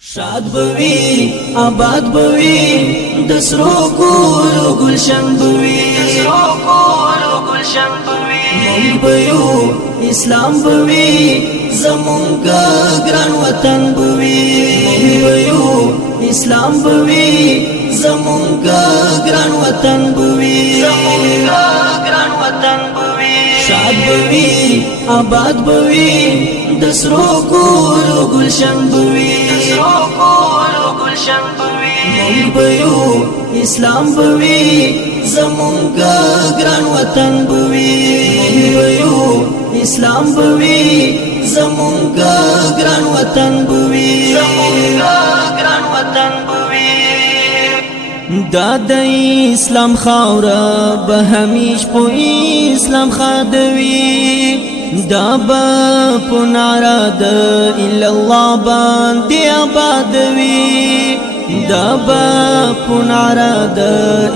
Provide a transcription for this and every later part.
شاد بوي آباد بوي دسرو کولو گلشن بوي مونگ بیو اسلام بوي زمونگا گران وطن بوي مونگ بیو اسلام بوي زمونگا گران وطن بوي شاد بوي آباد بوي دسرو کولو گلشن بوي مونگ بیو اسلام بوي زمونگا گران وطن بوي مونگ بیو اسلام بوي زمونگا گران وطن بوي دا د اسلام خاورا به همیش په اسلام خادوي دا با په نعره د الا الله باندې آبادوي دا با په نعره د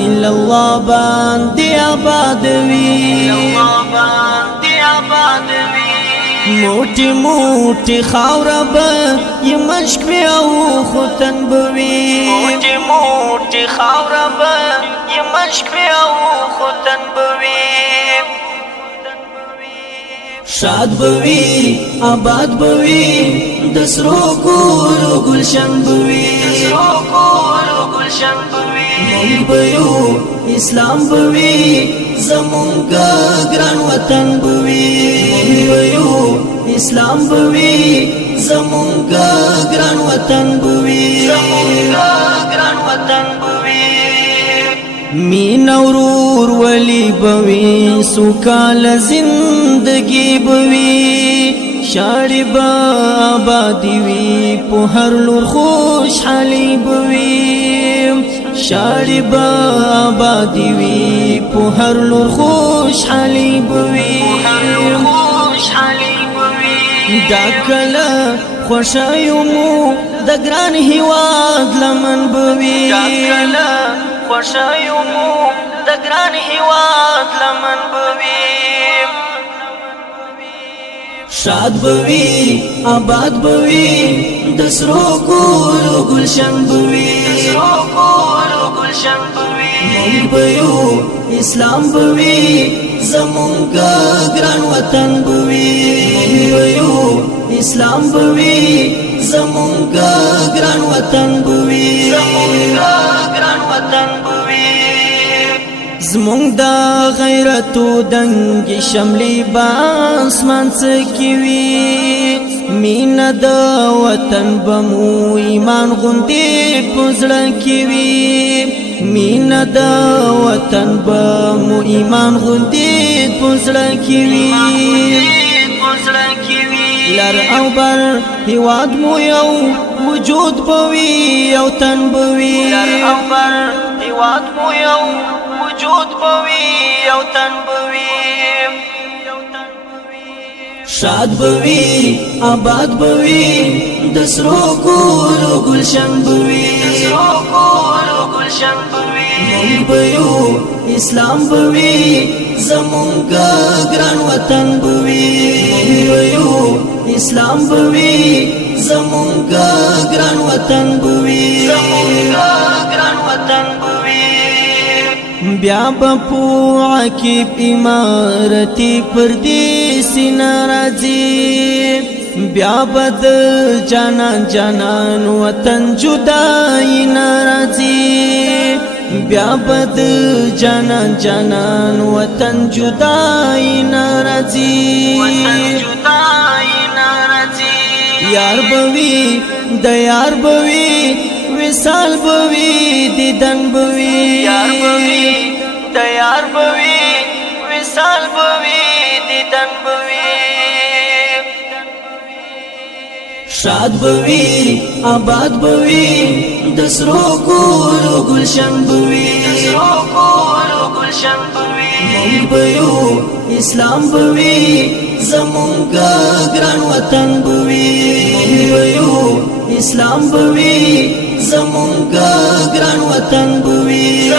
الا الله باندې آبادوي موٹی موٹی خاورا با یہ مشک بی او خوتن بوی موٹی خاورا با یہ مشک بی او خوتن بوی شاد بوی آباد بوی دسرو کولو گلشن بوی مونگ بیو اسلام بوی زمونگا گران وطن بوی مونگ بیو اسلام بوی زمونگا گران وطن بوی مین اورور ولی بوی سوکال زندگی بوی شاڑی با آبادی وی پو هر لور خوشحالی بوی شاڑی با آبادی وی پو هر لور خوشحالی بوی دا کلا خوشایو مو دا گران هیواد لمن بوی خوشایو مو دا گران هیواد لمن بوی شاد بوی آباد بوی دسرو کولو گلشن بوی مونگ بیو اسلام بوی زمونگا گران وطن بوی مونگ بیو اسلام بوی زمونگا گران وطن بوی زمونگ دا غیرتو دنگی شملی با آسمان سکیوی مین دا وطن بمو ایمان غندی پزڑکیوی مین دا وطن بمو ایمان غندی پزڑکیوی لر او بر هیواد مو یو وجود بوی او تن بوی لر او بر هیواد مو یو وجود بوی او تن بوی شاد بوی آباد بوی دسرو کولو گلشن بوی مونگ بیو اسلام بوی زمونگا گران وطن بوی مونگ بیو اسلام بوی زمونگا گران وطن بوی بیا بپو عقیب امارتی پردیسی نارازی بیا بد جانان جانان وطن جدائی نارازی بیا بد جانان جانان وطن جدائی نارازی یار بوی د یار بوی وصال بوی دیدن بوی یار بوی د یار بوی وصال بوی دیدن بوی شاد بوی آباد بوی دسرو کولو گلشن بوی مونگ بیو اسلام بوی زمونگا گران وطن بوی مونگ بیو اسلام بوی زمونگا گران وطن بوی